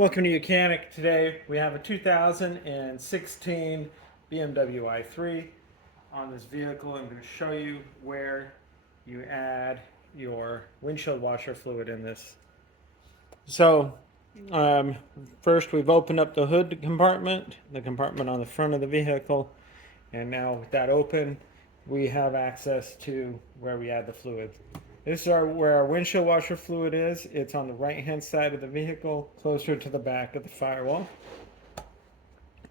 Welcome to Mechanic. Today we have a 2016 BMW i3 on this vehicle. I'm going to show you where you add your windshield washer fluid in this. So first we've opened up the hood compartment, the compartment on the front of the vehicle, and now with that open we have access to where we add the fluid. This is where our windshield washer fluid is. It's on the right hand side of the vehicle, closer to the back of the firewall.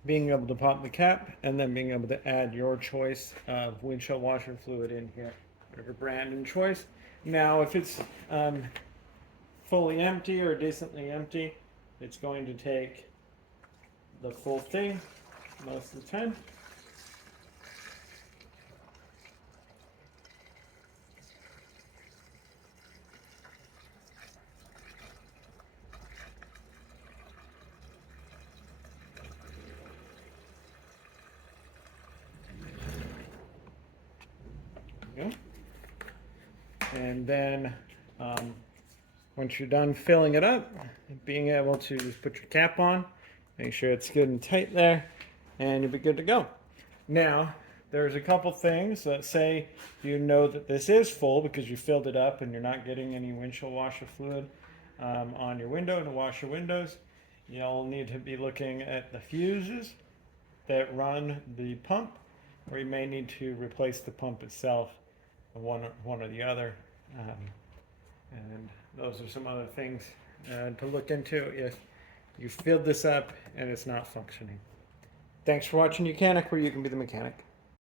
Being able to pop the cap and then being able to add your choice of windshield washer fluid in here, whatever brand and choice. Now if it's fully empty or decently empty, it's going to take the full thing most of the time. And then once you're done filling it up, being able to just put your cap on, make sure it's good and tight there, and you'll be good to go. Now, there's a couple things. Let's say you know that this is full because you filled it up and you're not getting any windshield washer fluid on your window to wash your windows. You'll need to be looking at the fuses that run the pump, or you may need to replace the pump itself, one or the other. And those are some other things to look into if you filled this up and it's not functioning. Thanks for watching Mechanic, where you can be the mechanic.